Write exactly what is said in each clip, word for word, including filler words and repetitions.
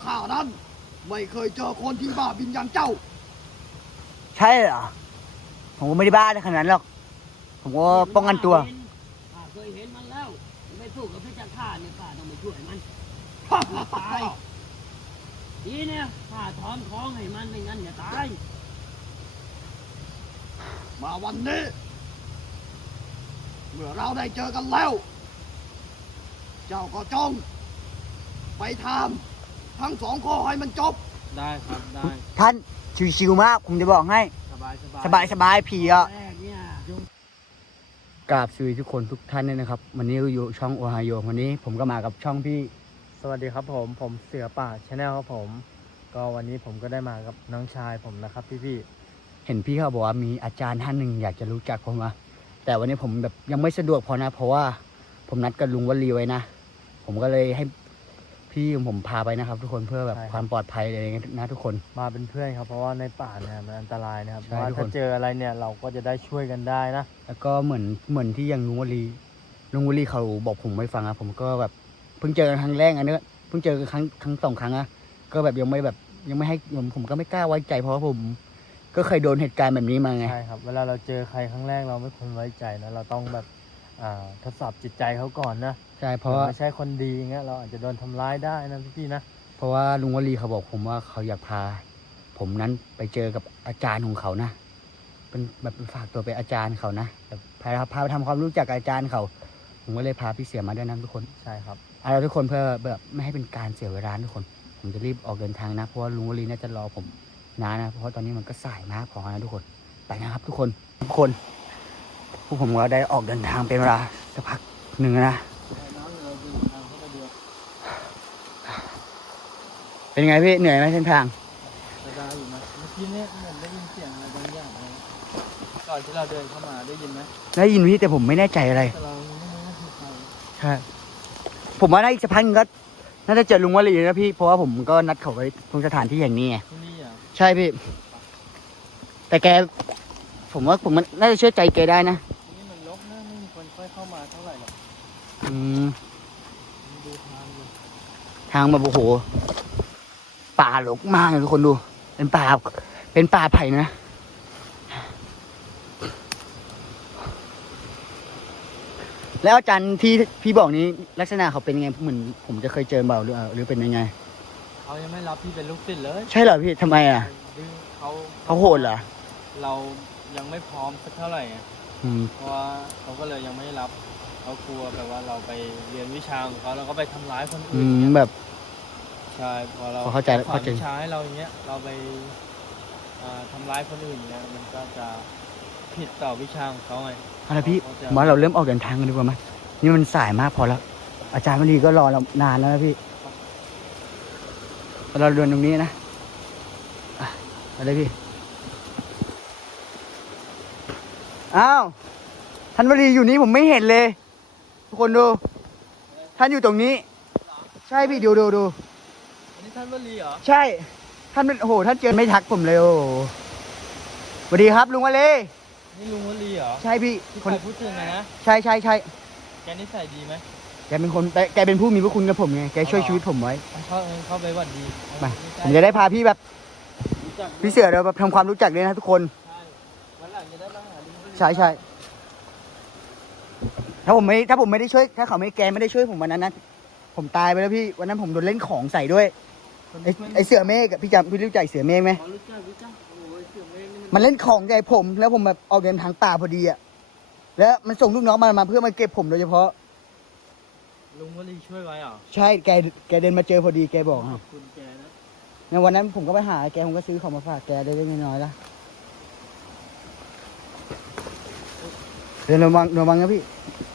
ข้านั้นไม่เคยเจอคนที่บ้าบินอย่างเจ้าใช่เหรอผมก็ไม่ได้บ้าขนาดนั้นหรอกผมก็ป้องกันตัวข้าเคยเห็นมันแล้วไม่สู้กับเพชรฆาตเนี่ยข้าต้องไปช่วยมันตายดีเนี่ยข้าถอนท้องให้มันไม่งั้นอย่าตายมาวันนี้เมื่อเราได้เจอกันแล้วเจ้าก็จงไปทำทั้งสองข้อให้มันจบได้ครับได้ท่านชิวๆมากผมจะบอกให้สบายสบายสบายผีอ่ะแรกเนี่ยกราบสวัสดีทุกคนทุกท่านเลยนะครับวันนี้เราอยู่ช่องโอไฮโอวันนี้ผมก็มากับช่องพี่สวัสดีครับผมผมเสือป่าชาแนลครับผมก็วันนี้ผมก็ได้มากับน้องชายผมนะครับพี่พี่เห็นพี่เขาบอกว่ามีอาจารย์ท่านหนึ่งอยากจะรู้จักผมมาแต่วันนี้ผมแบบยังไม่สะดวกพอนะเพราะว่าผมนัดกับลุงวลีไว้นะผมก็เลยให้พี่ผมพาไปนะครับทุกคนเพื่อแบบความปลอดภัยอะไรอย่างเงี้ยนะทุกคนมาเป็นเพื่อนครับเพราะว่าในป่าเนี่ยมันอันตรายนะครับเพราะว่าถ้าเจออะไรเนี่ยเราก็จะได้ช่วยกันได้นะแล้วก็เหมือนเหมือนที่อย่างลุงวลีลุงวลีเขาบอกผมไม่ฟังนะผมก็แบบเพิ่งเจอครั้งแรกอันนี้เพิ่งเจอครั้งครั้งสองครั้งอะก็แบบยังไม่แบบยังไม่ให้ผมผมก็ไม่กล้าไว้ใจเพราะว่าผมก็เคยโดนเหตุการณ์แบบนี้มาไงใช่ครับเวลาเราเจอใครครั้งแรกเราไม่ควรไว้ใจนะเราต้องแบบอ่าทดสอบจิตใจเขาก่อนนะใช่เพราะไม่ใช่คนดีเงี้ยเราอาจจะโดนทำร้ายได้นะพี่ๆนะเพราะว่าลุงวลีเขาบอกผมว่าเขาอยากพาผมนั้นไปเจอกับอาจารย์ของเขานะเป็นแบบฝากตัวเป็นอาจารย์เขานะแบบพาพาไปทำความรู้จักกับอาจารย์เขาผมก็เลยพาพี่เสียมาด้วยนะทุกคนใช่ครับเอาละทุกคนเพื่อแบบไม่ให้เป็นการเสียเวลาทุกคนผมจะรีบออกเดินทางนะเพราะว่าลุงวลีน่าจะรอผมนานนะเพราะตอนนี้มันก็สายมากพอนะทุกคนไปนะครับทุกคนทุกคนพวกผมก็ได้ออกเดินทางเป็นเวลาสักพักหนึ่งนะเป็นไงพี่เหนื่อยไหมเส้นทางจะได้อยู่ไหมเมื่อกี้เนี่ยเหมือนได้ยินเสียงอะไรบางอย่างเลยก่อนที่เราเดินเข้ามาได้ยินไหมได้ยินพี่แต่ผมไม่แน่ใจอะไรแต่เราไม่รู้ว่าคือใครใช่ผมว่าได้อีกสักพักนึงก็น่าจะเจอลุงวลีนะพี่เพราะว่าผมก็นัดเขาไว้ตรงสถานที่อย่างนี้ไงที่นี่อ่ะใช่พี่แต่แกผมว่าผมมันน่าจะเชื่อใจแกได้นะนี่มันรกนะไม่มีคนค่อยเข้ามาเท่าไหร่หรอกอืมดูทางเลยทางมาโอ้โหป่ารกมากเลยทุกคนดูเป็นป่าเป็นป่าไผ่นะแล้วอาจารย์ที่พี่บอกนี้ลักษณะเขาเป็นยังไงเหมือนผมจะเคยเจอเปล่าหรือหรือเป็นยังไงเขายังไม่รับพี่เป็นลูกศิษย์เลยใช่เหรอพี่ทำไมอ่ะเขาเขาโหดเหรอเรายังไม่พร้อมสักเท่าไหร่เพราะว่าเขาก็เลยยังไม่รับเขากลัวแบบว่าเราไปเรียนวิชาของเขาแล้วก็ไปทำร้ายคนอื่นแบบใช่พอเราเข้าใจเข้าใจวิชาให้เราอย่างเงี้ยเราไปทำร้ายคนอื่นเนี่ยมันก็จะผิดต่อวิชาของเขาไงอะไรพี่มาเราเริ่มออกเดินทางกันดีกว่าไหมนี่มันสายมากพอแล้วอาจารย์วันนี้ก็รอเรานานแล้วนะพี่เราเดินตรงนี้นะอะไรพี่อ้าวท่านวลีอยู่นี้ผมไม่เห็นเลยทุกคนดูท่านอยู่ตรงนี้ใช่พี่ดูดูดูอันนี้ท่านวลีเหรอใช่ท่านโอ้โหท่านเจอไม่ทักผมเลยโอ้สวัสดีครับลุงวลีนี่ลุงวลีเหรอใช่พี่คนพูดถึงไงนะใช่ใช่ใช่แกนิสัยดีไหมแกเป็นคนแกเป็นผู้มีพระคุณกับผมไงแกช่วยชีวิตผมไว้เข้าเข้าไปวัดดีมาผมจะได้พาพี่แบบพี่เสือเราแบบทำความรู้จักเลยนะทุกคนใช่ใช่ถ้าผมไม่ถ้าผมไม่ได้ช่วยถ้าเขาไม่แกไม่ได้ช่วยผมวันนั้นนะผมตายไปแล้วพี่วันนั้นผมโดนเล่นของใส่ด้วยไอไอเสือเมฆพี่จำพี่รู้จักเสือเมฆไหมมันเล่นของใส่ผมแล้วผมแบบออกเดินทางป่าพอดีอ่ะแล้วมันส่งลูกน้องมามาเพื่อมาเก็บผมโดยเฉพาะลุงวลีช่วยไว้เหรอใช่แกแกเดินมาเจอพอดีแกบอกขอบคุณแกนะในวันนั้นผมก็ไปหาแกผมก็ซื้อของมาฝากแกได้เล็กน้อยละเดินระวังระวังนะพี่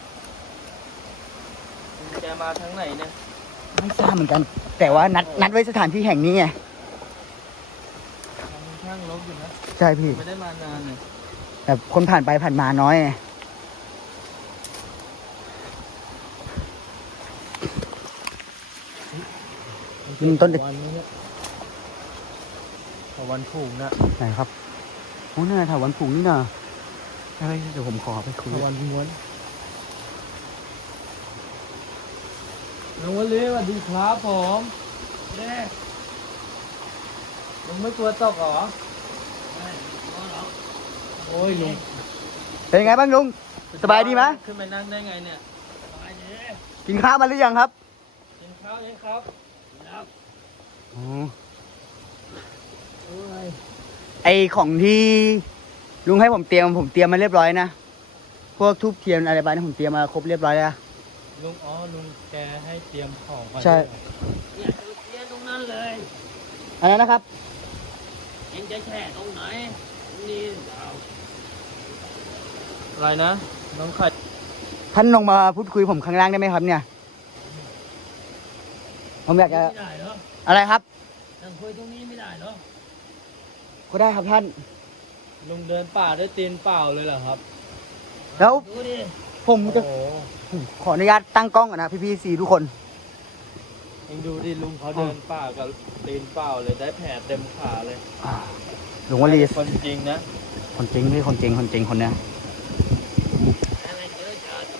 แกมาทางไหนเนี่ยไม่ทราบเหมือนกันแต่ว่านัดนัดไว้สถานที่แห่งนี้ไงช่างรบอยู่นะใช่พี่ไม่ได้มานานเลยแต่คนผ่านไปผ่านมาน้อยนี่ต้นวันนี้เนี่ยวันผูกนะไหนครับโอ้นี่ถาวันผูกนี่นะใช่เดี๋ยวผมขอไปคุยวันม้วนลุงวลีสวัสดีครับผมเด้ลุงไม่กลัวตกเหรอไม่กลัวหรอกโอ้ยลุงเป็นไงบ้างลุง สบายดีไหมขึ้นไปนั่งได้ไงเนี่ยสบายดีกินข้าวมาหรือยังครับกินข้าวยังครับแล้วอ๋อโอ้ยไอของที่ลุงให้ผมเตรียมผมเตรียมมาเรียบร้อยนะ พวกทูบเทียนอะไรบ้างผมเตรียมมาครบเรียบร้อยแล้วลุงอ๋อลุงแกให้เตรียมของมาใช่ด้วยเหรอเนี่ยจุดเทียนตรงนั้นเลยอันนั้นนะครับเองจะแช่ตรงไหนนี่เปล่าอะไรนะน้องไข่ท่านลงมาพูดคุยผมข้างล่างได้ไหมครับเนี่ย ผมอยากจะไม่ได้เหรออะไรครับนั่งคุยตรงนี้ไม่ได้เหรอก็ได้ครับท่านลุงเดินป่าด้วยตีนเปล่าเลยเหรอครับแล้วดูดิผมโอ้จะโหขออนุญาตตั้งกล้องก่อนนะพี่พี่ๆสี่ทุกคนเองดูดิลุงเขาเดินป่ากับตีนเปล่าเลยได้แผลเต็มขาเลยหลวงวลีคนจริงนะคนจริงพี่คนจริงคนจริงคนเนี้ยอะไรเจอจัด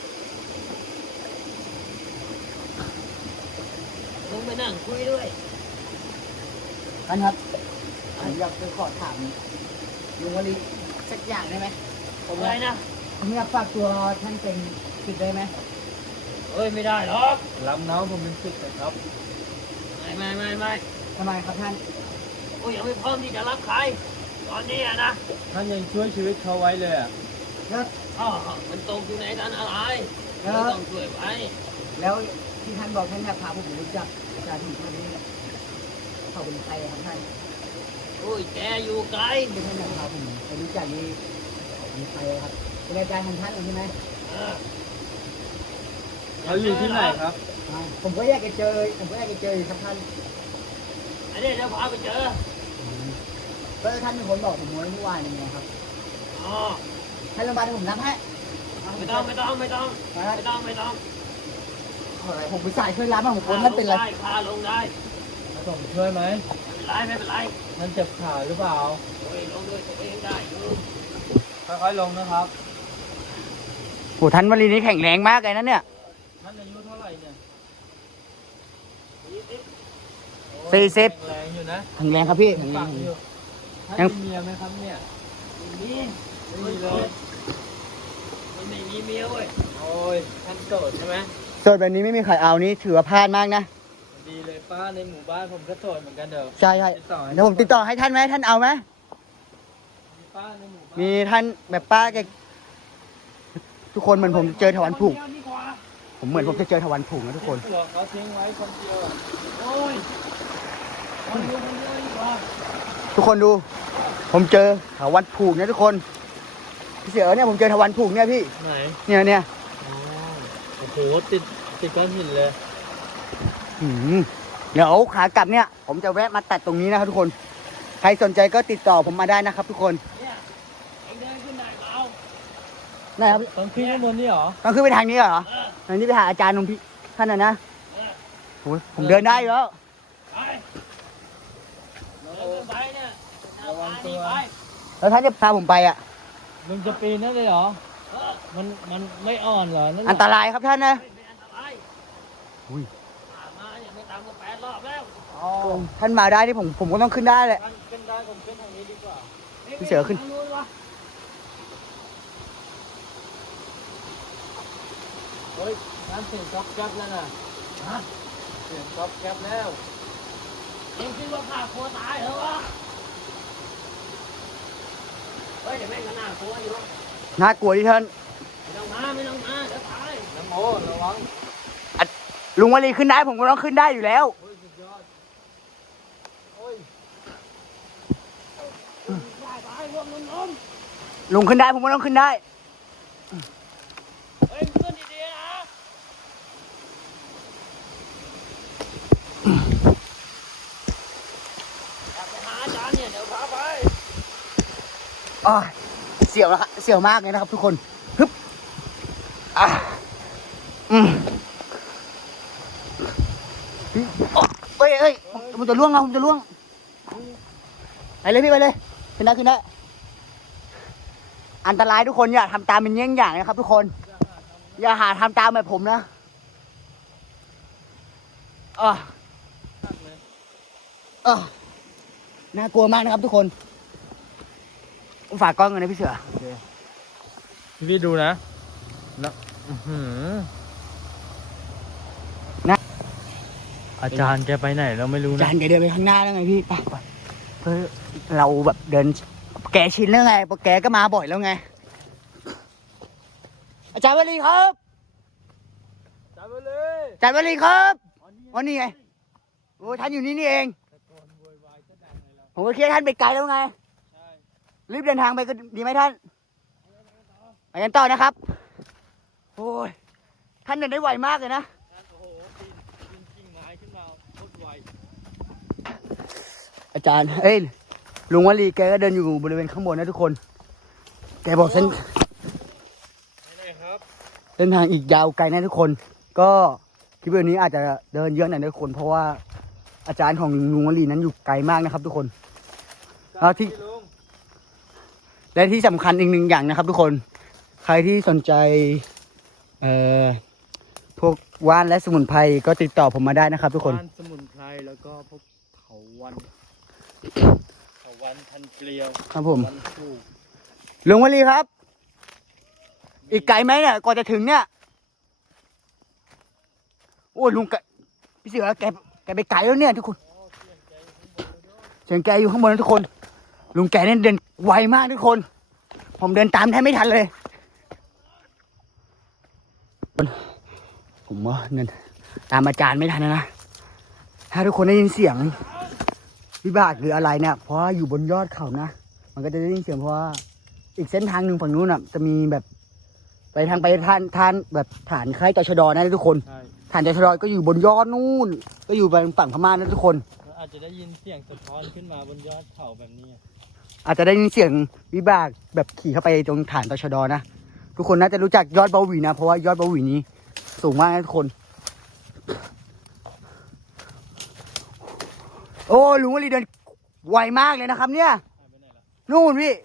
ลงไปนั่งคุยด้วยท่านครับผมอยากจะขอถามหลวงวลีสักอย่างได้ไหมผมอะไรอยากนะผมอยากฝากตัวท่านเป็นศิษย์ได้ไหมเอ้ยไม่ได้หรอกรับน้องผมเป็นศิษย์เลยครับไม่ไม่ไม่ไม่ทำไมครับท่านโอ้ยยังไม่พร้อมที่จะรับใครตอนนี้อะนะท่านยังช่วยชีวิตเขาไว้เลยอ่ะแล้วอ๋อมันตกอยู่ในกันอะไรแล้วไม่ต้องช่วยไว้แล้วที่ท่านบอกท่านอยากพาผมไปรู้จักอาจารย์ที่ท่านนี้เขาเป็นใครครับท่านโอ้ยแกอยู่ไกลที่ท่านอยากพาผมไปรู้จักนี่เขาเป็นใครครับเป็นอาจารย์ของท่านใช่ไหมเออเขาอยู่ที่ไหนครับอ่าผมก็อยากจะเจอผมก็อยากจะเจออยู่ครับท่านอันนี้เดี๋ยวพาไปเจอก็ท่านเป็นคนบอกผมไว้เมื่อวานยังไงครับอ๋อท่านโรงพยาบาลผมรับให้ไม่ต้องไม่ต้องไม่ต้องมาไม่ต้องไม่ต้องผมไปจ่ายช่วยรับมาผมคนท่านเป็นไรได้พาลงได้มาส่งช่วยไหมไม่เป็นไรไม่เป็นไรท่านเจ็บขาหรือเปล่าโอ้ยลงด้วยตัวเองได้อยู่ค่อยๆลงนะครับโอ้ท่านวลีนี้แข็งแรงมากเลยนะเนี่ยท่านอายุเท่าไหร่เนี่ยยี่สิบโอ้ยสี่สิบแข็งแรงอยู่นะแข็งแรงครับพี่แข็งแรฝังงอยู่ท่านยังมีเมียไหมครับเนี่ยนี่ไม่มีเลยมันไม่มีเมียเว้ยโอ้ยท่านโสดใช่ไหมโสดแบบนี้ไม่มีใครเอานี่ถือว่าพลาดมากนะดีเลยป้าในหมู่บ้านผมก็โสดเหมือนกันเด้อใช่ใช่ติดต่อให้เดี๋ยวผมติดต่อให้ท่านไหมท่านเอาไหมมีป้าในหมู่บ้านมีท่านแบบป้าแกทุกคนเหมือนผมเจอถวันผูกคนเดียวดีกว่าผมเหมือนผมจะเจอถวันผูกนะทุกคนหัวเขาทิ้งไว้คนเดียวอะโอ้ยคนเดียวคนเดียวดีกว่าทุกคนดู ผมเจอถวันผูกนะทุกคนพี่เสือเนี่ยผมเจอถวันผูกเนี่ยพี่ไหนเนี่ยเนี่ยอ๋อโอ้โหติดติดก้อนหินเลยหืมเดี๋ยวขากลับเนี่ย ผมจะแวะมาตัดตรงนี้นะครับทุกคน ใครสนใจก็ติดต่อผมมาได้นะครับ ทุกคนเนี่ยเองเดินขึ้นได้เปล่านะครับต้องขึ้นข้างบนนี่เหรอต้องขึ้นไปทางนี้เหรอเออทางนี้ไปหาอาจารย์ของพี่ท่านน่ะนะเออโอ้ยผมเดินได้อยู่แล้วไปเดินไปเนี่ยเอาพานี่ไปแล้วท่านจะพาผมไปอ่ะลุงจะปีนนั่นเลยเหรอเออมันมันไม่อ่อนเหรอ นั่นอันตรายครับท่านนะไม่เป็นอันตรายอุ้ยผ่านมาเนี่ยไม่ต่ำกว่าแปดรอบแล้วอ๋อท่านมาได้ที่ผมผมก็ต้องขึ้นได้แหละท่านขึ้นได้ผมขึ้นทางนี้ดีกว่าพี่เสือขึ้นทางนู้นวะเฮ้ยท่านเสียงก๊อบแก๊บแล้วนะฮะเสียงก๊อบแก๊บแล้วเองคิดว่าข้าโคตายเหรอวะเฮ้ยเดี๋ยวแม่งก็น่ากลัวอยู่น่ากลัวที่ท่านไม่ต้องมาไม่ต้องมาเดี๋ยวตายน้ำโมระวังลุงวลีขึ้นได้ผมก็ต้องขึ้นได้อยู่แล้วโอ้ยสุดยอด โอ้ยได้ตายรวมนมนมลุงขึ้นได้ผมก็ต้องขึ้นได้เฮ้ยมึงขึ้นดีๆนะอยากไปหาอาจารย์เนี่ยเดี๋ยวพาไปอ้ายเสียวนะครับเสียวมากเลยนะครับ ทุกคนฮึบอ่ะอืมเฮ้ยเฮ้ยผมผมจะล่วงนะผมจะล่วงไปเลยพี่ไปเลยขึ้นได้ขึ้นได้ อันตรายทุกคนอย่าทำตามเป็นเยี่ยงอย่างนะครับ ทุกคน อย่าหาทำตามแบบผมนะอ่ะอ่ะน่ากลัวมากนะครับทุกคนผมฝากกล้องกันนะพี่เสือโอเคพี่ดูนะนะอื้อหืออาจารย์แกไปไหนเราไม่รู้อานะจารย์แกเดินไปข้างหน้าแล้วไงพี่ไปไปเพื่อเราแบบเดินแกชินแล้วไงเพราะแกก็มาบ่อยแล้วไง อาจารย์วลีครับอาจารย์ไปเลยอาจารย์วลีครับอ๋อนี่ไงโอ้ท่านอยู่นี่นี่เองตะโกนโวยวายจะดังเลยเราผมก็คิดว่าท่านไปไกลแล้วไงใช่รีบเดินทางไปก็ดีไหมท่านไปกันต่อนะครับโอ้ยท่านเดินได้ไวมากเลยนะท่านโอ้โหปีนปีนกิ่งไม้ขึ้นมาโคตรไวอาจารย์เอ้ยลุงวลีแกก็เดินอยู่บริเวณข้างบนนะทุกคนแกบอกเส้นไหนครับเส้นทางอีกยาวไกลนะทุกคน ก็คลิปวิดีโอนี้อาจจะเดินเยอะหน่อยนะทุกคน เพราะว่าอาจารย์ของลุงวลีนั้นอยู่ไกลมากนะครับทุกคน แล้วที่ลุงและที่สำคัญอีกหนึ่งอย่างนะครับ ทุกคน ใครที่สนใจเอ่อพวกว่านและสมุนไพรก็ติดต่อผมมาได้นะครับ ทุกคนว่านสมุนไพรแล้วก็พวกเถาวันเถาวันพันเกลียวครับผมวันคู่ลุงวลีครับ อีกไกลไหมเนี่ยก่อนจะถึงเนี่ยโอ้ยลุงแกพี่เสือแกแกไปไกลแล้วเนี่ยทุกคนเสียงแกอยู่ข้างบนนะทุกคน ลุงแกเนี่ยเดินไวมากทุกคน ผมเดินตามแทบไม่ทันเลย ผมว่าเดินตามอาจารย์ไม่ทันนะ ถ้าทุกคนได้ยินเสียงวิบากหรืออะไรเนี่ย เพราะว่าอยู่บนยอดเขานะ มันก็จะได้ยินเสียงเพราะว่าอีกเส้นทางหนึ่งฝั่งนู้นอ่ะ จะมีแบบไปทางไปทานทานแบบฐานค่ายตชดนะทุกคนใช่ฐานตชดก็อยู่บนยอดนู่น ก็อยู่ฝั่งพม่านะทุกคนแล้วอาจจะได้ยินเสียงสะท้อนขึ้นมาบนยอดเขาแบบนี้อาจจะได้ยินเสียงวิบากแบบขี่เข้าไปตรงฐานตชดนะ ทุกคนน่าจะรู้จักยอดเบาหวีนะ เพราะว่ายอดเบาหวีนี้สูงมากนะทุกคน โอ้ลุงวลีเดินไวมากเลยนะครับ เนี่ยหายไปไหนละนู่นพี่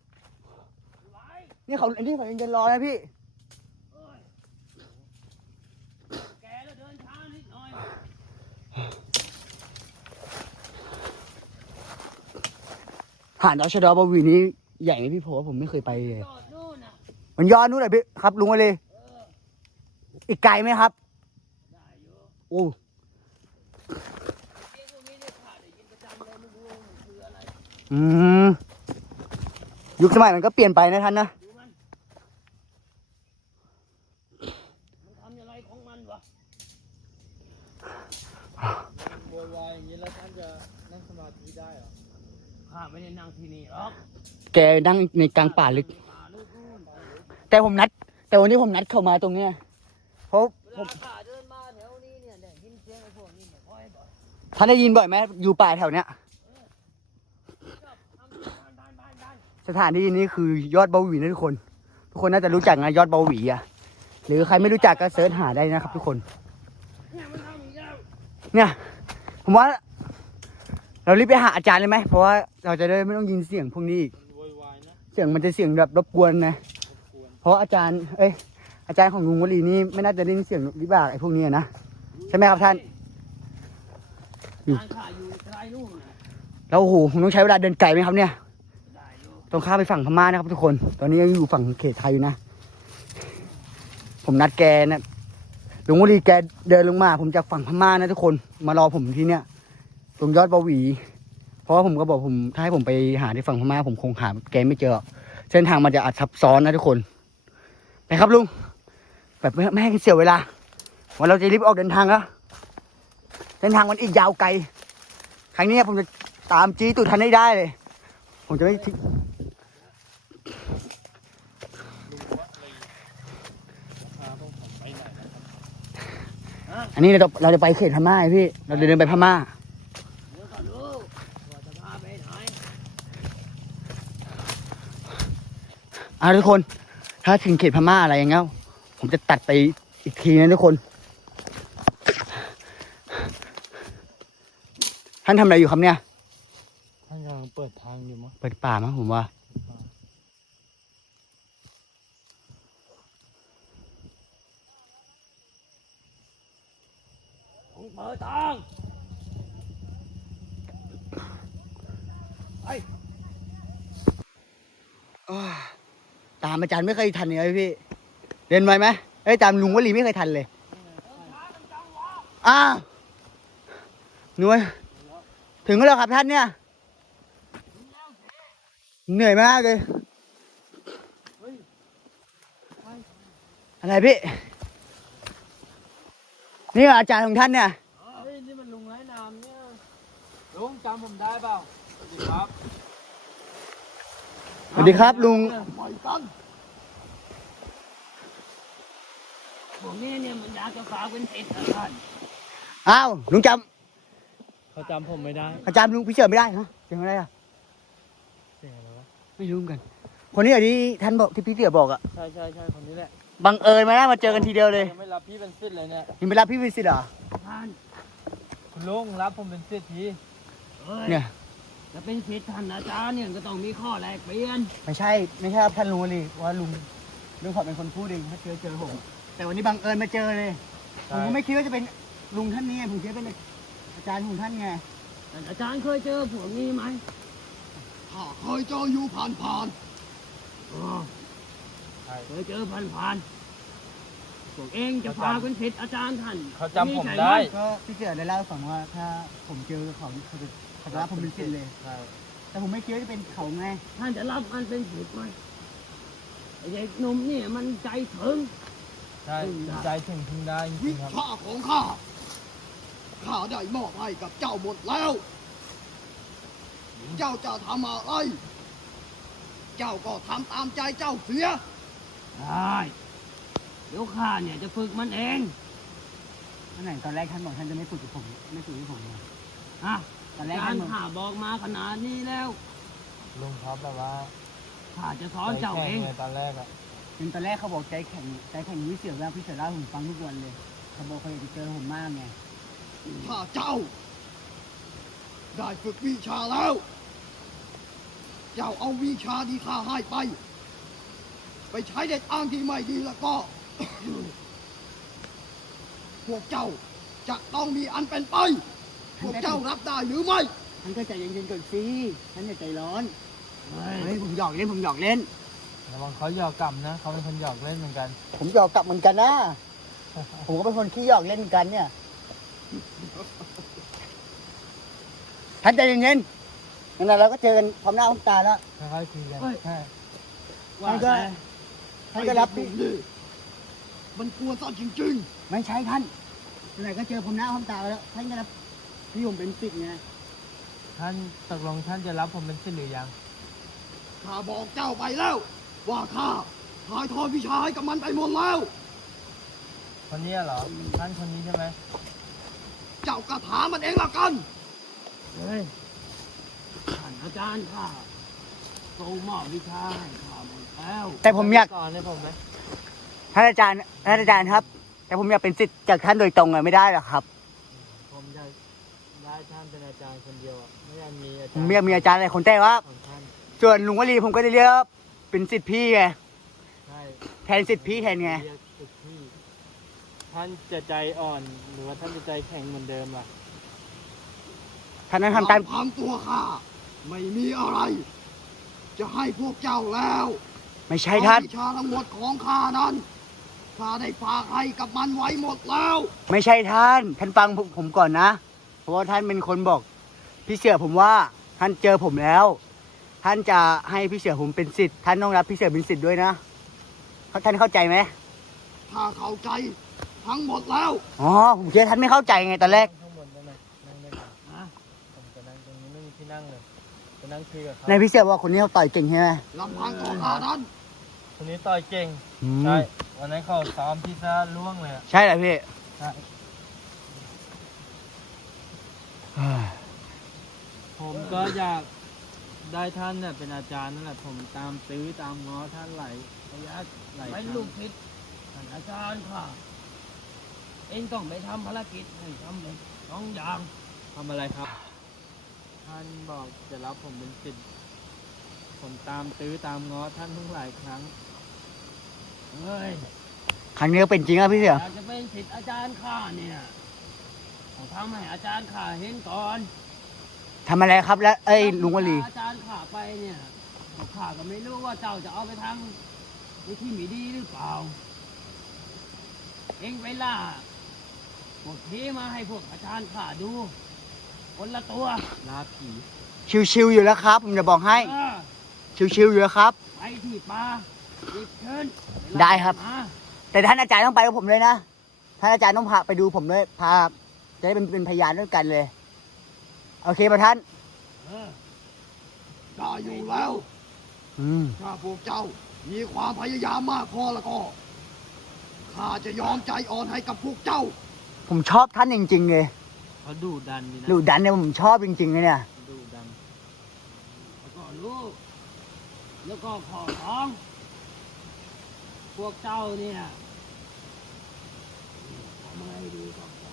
นี่เขาอันนี้เขายังเดินรอนะพี่แกแล้วเดินช้านิดหน่อยฐานตชดเบาหวีนี้ใหญ่ไหมพี่ผมว่าผมไม่เคยไปเลยจอดนู่นน่ะมันยอดนู่นเลยพี่ครับลุงวลีอีกไกลไหมครับได้อยู่โอ้เสียงพวกนี้เนี่ยข้าได้ยินประจำเลยไม่รู้ว่ามันคืออะไรอืมยุคสมัยมันก็เปลี่ยนไปนะท่านนะดูมัน มันทำอะไรของมันวะโวยวายอย่างนี้แล้วท่านจะนั่งสมาธิได้เหรอข้าไม่ได้นั่งที่นี่หรอกแกนั่งในกลางป่าลึกป่าลึกนู่นแต่ผมนัด แต่วันนี้ผมนัดเข้ามาตรงเนี้ยเพราะเวผมลาข้าเดินมาแถวนี้เนี่ยได้ยินเสียงไอ้พวกนี้เนี่ยค่อยบ่อยท่านได้ยินบ่อยไหมอยู่ป่าแถวเนี้ยชอบทำบ้านบ้านบ้านบ้านสถานที่นี้คือยอดเบาหวีนะทุกคน ทุกคนน่าจะรู้จักนะยอดเบาหวีอะหรือใครไม่รู้จักก็เสิร์ชหาได้นะครับ ทุกคนเนี่ยมันทำอีกแล้วเนี่ย ผมว่า เรารีบไปหาอาจารย์เลยไหมเพราะว่าเราจะได้ไม่ต้องยินเสียงพวกนี้อีกมันโวยวายนะเสียงมันจะเสียงแบบรบกวนนะรบกวนเพราะอาจารย์ เอ้ย อาจารย์ของลุงวลีนี่ไม่น่าจะได้ยินเสียงวิบากไอ้พวกนี้นะ ใช่ไหมครับท่านทางข้าอยู่ไกลนู่นน่ะแล้วโอ้โหผมต้องใช้เวลาเดินไกลไหมครับเนี่ยได้อยู่ต้องข้ามไปฝั่งพม่านะครับทุกคน ตอนนี้ยังอยู่ฝั่งเขตไทยอยู่นะ ผมนัดแกนะลุงวลีแกเดินลงมา ผมจากฝั่งพม่านะทุกคน มารอผมที่เนี่ย ตรงยอดเบาหวี เพราะว่าผมก็บอกผมถ้าให้ผมไปหาที่ฝั่งพม่าผมคงหาแกไม่เจอหรอกเส้นทางมันจะอาจซับซ้อนนะทุกคน ไปครับลุง แบบไม่ไม่ให้เสียเวลาวันเราจะรีบออกเดินทางแล้ว เส้นทางมันอีกยาวไกล ครั้งนี้ผมจะตามจี้ตูดทันให้ได้เลย ผมจะไม่ทิ้งลุงวะเลยพาพวกผมไปไหนนะครับอันนี้เราจะเราจะไปเขตพม่าไงพี่ เราจะเดินไปพม่าเดี๋ยวก็รู้ว่าจะพาไปไหนอ่าทุกคน ถ้าถึงเขตพม่าอะไรอย่างเงี้ยผมจะตัดไปอีกทีนะทุกคน ท่านทำอะไรอยู่ครับเนี่ยท่านกำลังเปิดทางอยู่มั้งเปิดป่ามั้งผมว่าผมเปิดทางอ้าวตามอาจารย์ไม่เคยทันเลยพี่เรียนไวไหมเอ้ยตามลุงวลีไม่เคยทันเลยอ้าวหน่วยถึงแล้วครับท่านเนี่ยเหนื่อยมากเลยอะไรพี่นี่อาจารย์ของท่านเนี่ยเฮ้ยนี่มันลุงไร้นามเนี่ยลุงจำผมได้เปล่าสวัสดีครับสวัสดีครับลุงปล่อยกันพวกนี้เนี่ยมันอยากจะฝากเป็นเศษท่านอ้าวลุงจเขาจำผมไม่ได้ำอาจารย์ลุงพี่เฉิดไม่ได้เหรอเสียงอะไรอ่ะเสียงอะไรวะไม่รู้เหมือนกัน คนนี้อะที่ท่านบอกที่พี่เสือบอกอ่ะใช่ใช่ใช่คนนี้แหละบังเอิญมานะมาเจอกันทีเดียวเลยยังไม่รับพี่เป็นศิษย์เลยเนี่ยยังไปรับพี่วิสิตเหรอท่านคุณลุงรับผมเป็นศิษย์ทีเอ้ยเนี่ยจะเป็นศิษย์ท่านอาจารย์เนี่ยก็ต้องมีข้อแลกเปลี่ยนไม่ใช่ไม่ใช่ครับท่านลุงเลยว่าลุงลุงขอเป็นคนพูดเองถ้าเจอเจอผมแต่วันนี้บังเอิญมาเจอเลยผมก็ไม่คิดว่าจะเป็นลุงท่านนี้ไงผมคิดว่าเป็นอาจารย์ของท่านไงท่านอาจารย์เคยเจอพวกนี้ไหมข้าเคยเจออยู่ผ่านผ่านอ๋อใช่เคยเจอผ่านๆพวกเองจะฝากเป็นศิษย์อาจารย์ท่านเขาจำผมใช่หได้ก็พี่เสือได้เล่าให้ฟังว่าถ้าผมเจอเขาเขาจะเขาจะรับผมเป็นศิษย์เลยใช่แต่ผมไม่คิดว่าจะเป็นเขาไงท่านจะรับมันเป็นศิษย์ไหมไอ้เด็กหนุ่มเนี่ยมันใจถึงใช่ใจถึงถึงได้จวิริงๆครับชาของข้า ข้าได้มอบให้กับเจ้าหมดแล้ว เจ้าจะทำอะไร เจ้าก็ทำตามใจเจ้าเสียได้เดี๋ยวข้าเนี่ยจะฝึกมันเองนั่นไหนตอนแรกท่านบอกท่านจะไม่ฝึกกับผมไม่ฝึกกับผมเลยอ่ะตอนแรกกาท่านรบอกข้าบอกมาขนาดนี้แล้วลุงครับแบบว่าข้าจะสอนเจ้าใจเอแข็งเลยตอนแรกอะเป็นตอนแรกเขาบอกใจแข็งใจแข็งวิเศษแล้วพี่เสือเล่าให้ผมฟังทุกวันเลยเขาบอกเขาอยากจะเจอผมมากไงถ้าเจ้า ได้ฝึกวิชาแล้ว เจ้าเอาวิชาที่ข้าให้ไป ไปใช้ในทางที่ไม่ดีแล้วก็ พวกเจ้าจะต้องมีอันเป็นไป พวกเจ้ารับได้หรือไม่ท่านก็ใจเย็นๆก่อนสิท่านอย่าใจร้อนเฮ้เฮ้ยยผมหยอกเล่นผมหยอกเล่นระวังเขาหยอกกลับนะเขาเป็นคนหยอกเล่นเหมือนกันผมหยอกกลับเหมือนกันนะผมก็เป็นคนขี้หยอกเล่นเหมือนกันเนี่ยท่านใจเย็นๆงั้นเราก็เจอกันพร้อมหน้าพร้อมตาแล้วค่อยๆคุยกันใช่ว่าท่านก็แต่ท่านก็รับไอ้พี่เด็กหนุ่มนี่มันกลัวซะจริงไม่ใช่ท่านไหนก็เจอผมหน้าพร้อมตาแล้วท่านก็รับพี่ผมเป็นสิทธิ์ไงท่านตกลงท่านจะรับผมเป็นศิษย์หรือยังๆ ข้าบอกเจ้าไปแล้ว ว่าข้าถ่ายทอดวิชาให้กับมันไปหมดแล้วคนนี้เหรอ ท่านคนนี้ใช่ไหมเจ้าก็ถามมันเองละกันเฮ้ยท่านอาจารย์ข้าทรงมอบวิชาให้ข้าหมดแล้วแต่ผมอยากสอนให้ผมไหมท่านอาจารย์ท่านอาจารย์ครับ แต่ผมอยากเป็นสิทธิ์จากท่านโดยตรงอะไม่ได้หรอกครับผมจะได้ท่านเป็นอาจารย์คนเดียวอะไม่อยากมีอาผจารมย์อยากมีอาจารย์อะไรคนแต่ว่าของท่านส่วนลุงวลีผมก็จะเรียกว่าเป็นสิทธิ์พี่ไงใช่แทนสิทธิ์พี่แทนไงเรียกสิทธิ์พี่ท่านจะใจอ่อนหรือว่าท่านจะใจแข็งเหมือนเดิมล่ะท่านนั้นทำตามลำพังตัวข้าไม่มีอะไร จะให้พวกเจ้าแล้วไม่ใช่ท่านวิชาทั้งหมดของข้านั้นข้าได้ฝากให้กับมันไว้หมดแล้วไม่ใช่ท่าน ท่านฟังผมผมก่อนนะ เพราะว่าท่านเป็นคนบอก พี่เสือผมว่าท่านเจอผมแล้ว ท่านจะให้พี่เสือผมเป็นสิทธิ์ท่านต้องรับพี่เสือเป็นสิทธิ์ด้วยนะท่านเข้าใจไหมถ้าเข้าใจทั้งหมดแล้วอ๋อผมคิดว่าท่านไม่เข้าใจไงตอนแรกข้างบนได้ไหมนั่งได้ไหมฮะผมจะนั่งตรงนี้ไม่มีที่นั่งเลยจะนั่งคุยกับเขาในพี่เสือว่าคนนี้เขาต่อยเก่งใช่ไหมลำพังตัวข้านั้นคนนี้ต่อยเก่งอืมใช่วันนั้นเขาซ้อมที่ซะล่วงเลยอะใช่เหรอพี่ใช่ผมก็อยากได้ท่านเนี่ยเป็นอาจารย์นั่นแหละผมตามตื้อตามง้อท่านไหลายระยะหลายคเป็นรั้งลูกศิษย์ท่านอาจารย์ข้าเองต้องไปทำภารกิจให้สำเร็จสองอย่างทำอะไรครับ ท่านบอกจะรับผมเป็นศิษย์ผมตามตื้อตามง้อท่านทั้งหลายครั้งเฮ้ยครั้งนี้ก็เป็นจริงอ่ะพี่เสืออยากจะเป็นศิษย์อาจารย์ข้าเนี่ยต้องทำให้อาจารย์ข้าเห็นก่อนททำอะไรครับแล้วเอ้ยลุงวลีอาจารย์ข้าไปเนี่ยข้าก็ไม่รู้ว่าเจ้าจะเอาไปทางวิธีไม่ดีหรือเปล่า เองไปล่าพวกผีมาให้พวกอาจารย์ข้าดู คนละตัวลาผีชิวๆอยู่แล้วครับ ผมจะบอกให้เออชิวๆอยู่แล้วครับไปที่ป่ารีบเชิญปล่าได้ครับมาแต่ท่านอาจารย์ต้องไปกับผมเลยนะท่านอาจารย์ต้องพาไปดูผมด้วยพาจะได้เป็นเป็นพยานด้วยกันเลยโอเคป่ะท่านเออได้อยู่แล้วอืมถ้าพวกเจ้ามีความพยายามมากพอแล้วก็ข้าจะยอมใจอ่อนให้กับพวกเจ้าผมชอบท่านจริงๆเลยเขาดุดันดีนะดุดันเนี่ยผมชอบจริงๆเลยเนี่ยดุดันแล้วก็ลูกแล้วก็ขอร้อง พวกเจ้าเนี่ยทำอะไรดีก็ฟัง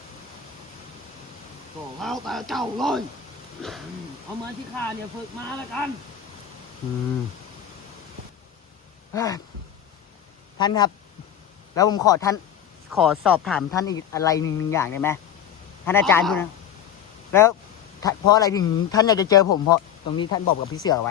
ก็แล้วแต่เจ้าเลยอืมเอาเหมือนที่ข้าเนี่ยฝึกมาแล้วกันอืมเฮ้ยท่านครับ แล้วผมขอท่านขอสอบถามท่านอีกอะไรหนึ่งอย่างได้ไหมท่านอาจารย์พูดนะแล้วท่านเพราะอะไรถึงท่านอยากจะเจอผมเพราะตรงนี้ท่านบอกกับพี่เสือไว้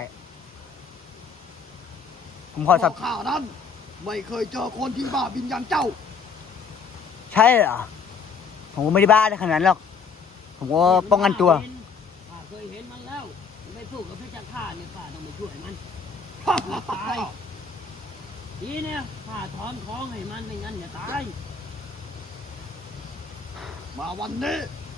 ผมขอสอบเพราะข้านั้นไม่เคยเจอคนที่บ้าบินอย่างเจ้าใช่เหรอผมก็ไม่ได้บ้าขนาดนั้นหรอก ผมก็ป้องกันตัวข้าเคยเห็นมันแล้วไปสู้กับเพชรฆาตเนี่ยข้าต้องไปช่วยมัน ตาย ดีเนี่ยข้าถอนของให้มันไม่งั้นอย่าตายมาวันนี้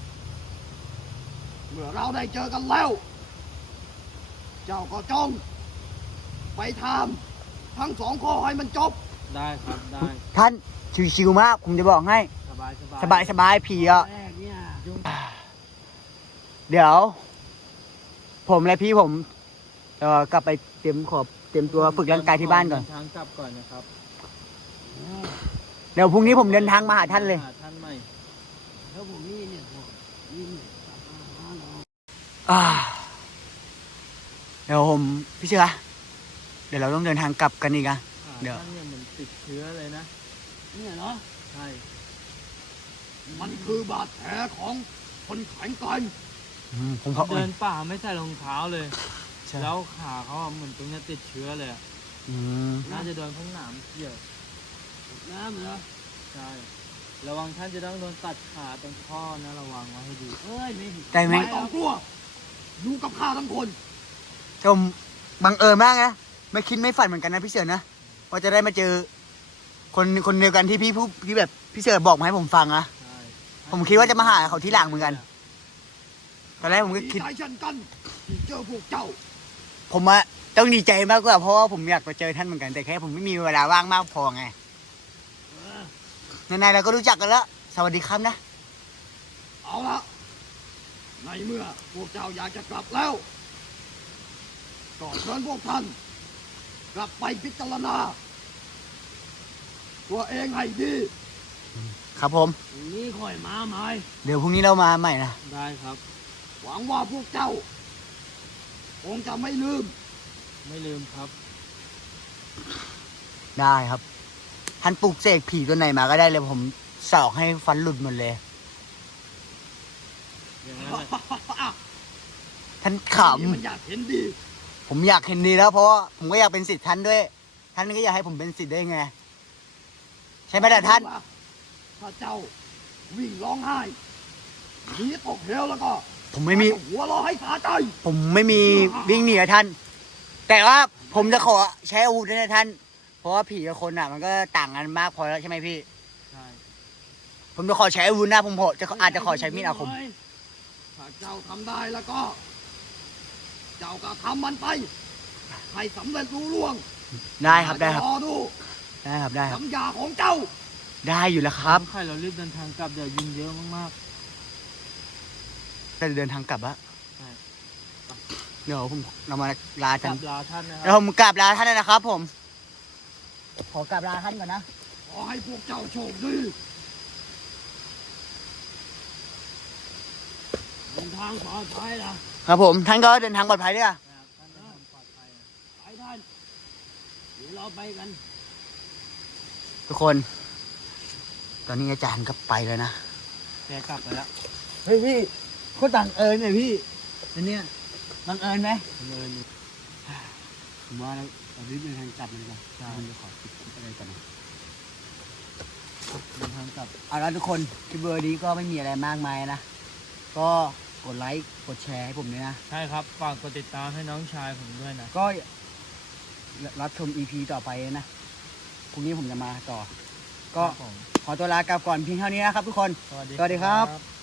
เมื่อเราได้เจอกันแล้ว เจ้าก็จงไปทำทั้งสองข้อให้มันจบได้ครับได้ท่านชิวๆมาก ผมจะบอกให้สบายสบายสบายสบายผีอ่ะแรกเนี่ยเดี๋ยว ผมและพี่ผมเอ่อกลับไปเตรียมขอบเตรียมตัวฝึกร่างกายที่บ้านก่อนทางกลับก่อนนะครับเออเดี๋ยวพรุ่งนี้ผมเดินทางมาหาท่านเลยหาท่านใหม่แล้วผมนี่เนี่ยพวกนี่เนี่ยกลับมาหาเราอ่าเดี๋ยวผมพี่เชื่อเดี๋ยวเราต้องเดินทางกลับกันอีกอะหาเดี๋ยวท่านเนี่ยเหมือนติดเชื้อเลยนะเนี่ยเหรอใช่มันคือบาดแผลของคนแข็งแกร่งอืมผมขอเดินป่าไม่ใส่รองเท้าเลยใช่แล้วขาเขาอะเหมือนตรงเนี้ยติดเชื้อเลยอะอืมน่าจะโดนพวกหนามเกี่ยวน้ำเหรอใช่ ระวังท่านจะต้องโดนตัดขาตรงข้อนะระวังไว้ให้ดีเอ้ยไม่ได้ไหมไม่ต้องกลัวอยู่กับข้าทั้งคนชมบังเอิญมากนะไม่คิดไม่ฝันเหมือนกันนะพี่เสือนะว่าจะได้มาเจอ คนคนเดียวกันที่พี่ผู้ที่แบบพี่เสือบอกมาให้ผมฟังนะใช่ผมคิดว่าจะมาหาเขาที่หลังเหมือนกัน ตอนแรกผมก็ดีคิดใจเช่นกันที่เจอพวกเจ้าผมอะต้องดีใจมากกว่าเพราะว่าผมอยากไปเจอท่านเหมือนกันแต่แค่ผมไม่มีเวลาว่างมากพอไงเออไหนๆเราก็รู้จักกันแล้ว สวัสดีครับนะเอาละในเมื่อพวกเจ้าอยากจะกลับแล้วก็เชิญพวกท่าน กลับไปพิจารณาตัวเองให้ดีครับผมพรุ่งนี้ค่อยมาใหม่เดี๋ยวพรุ่งนี้เรามาใหม่นะได้ครับหวังว่าพวกเจ้า คงจะไม่ลืมไม่ลืมครับได้ครับ ท่านปลุกเสกผีตัวไหนมาก็ได้เลยผมสอกให้ฟันหลุดหมดเลยอย่างนั้นแหละท่านขนี่มันอยากเห็นดีำผมอยากเห็นดีแล้วเพราะว่าผมก็อยากเป็นศิษย์ท่านด้วย ท่านก็อยากให้ผมเป็นศิษย์ได้ไง ใช่ไหมล่ะท่านถ้าเจ้าวิ่งร้องไห้หนีตกเหวแล้วก็ผมไม่มีหัวเราะให้สาใจผมไม่มีวิ่งหนีอะท่าน แต่ว่าผมจะขอใช้อาวุธด้วยนะท่าน เพราะว่าผีกับคนอ่ะ มันก็ต่างกันมากพอแล้วใช่ไหมพี่ใช่ผมจะขอใช้อาวุธนะผมขอจะอาจจะขอใช้มีดอาคมถ้าเจ้าทำได้แล้วก็ เจ้าก็ทำมันไป ให้สำเร็จรุ่ล่วงได้ครับได้ครับรอดูได้ครับได้ครับสัญญาของเจ้าได้อยู่แล้วครับใครเรารีบเดินทางกลับเดี๋ยวยุงเยอะมากจะเดินทางกลับละๆใช่เดี๋ยวผมเรามาลาก กัลันบลาท่านนะคแล้วรับผมกราบลาท่านนะครับ ผม ขอกราบลาท่านก่อนนะขอให้พวกเจ้าโชคดีเดินทางปลอดภัยล่ะครับผมท่านก็เดินทางปลอดภัยด้วยอะครับท่านเป็นคนปลอดภัยนะไปท่านเดี๋ยวเราไปกันทุกคน ตอนนี้อาจารย์ก็ไปแล้วนะแกกลับไปแล้วเฮ้ยพี่โคตรต่างเอิญเนี่ยพี่แล้วเนี่ยบังเอิญไหมเลยผมว่าเราเรารีบเดินทางกลับมันดีกว่าใช่เราขอคิดอะไรกันนะเดินทางกลับเอาละทุกคนคลิปเบอร์นี้ก็ไม่มีอะไรมากมายนะก็กดไลค์กดแชร์ให้ผมด้วยนะใช่ครับฝากกดติดตามให้น้องชายผมด้วยนะก็รับชม อี พี ต่อไปนะพรุ่งนี้ผมจะมาต่อ ก็ครับผมขอตัวลากลับก่อนเพียงเท่านี้นะครับทุกคนสวัสดีสวัสดีครับครับ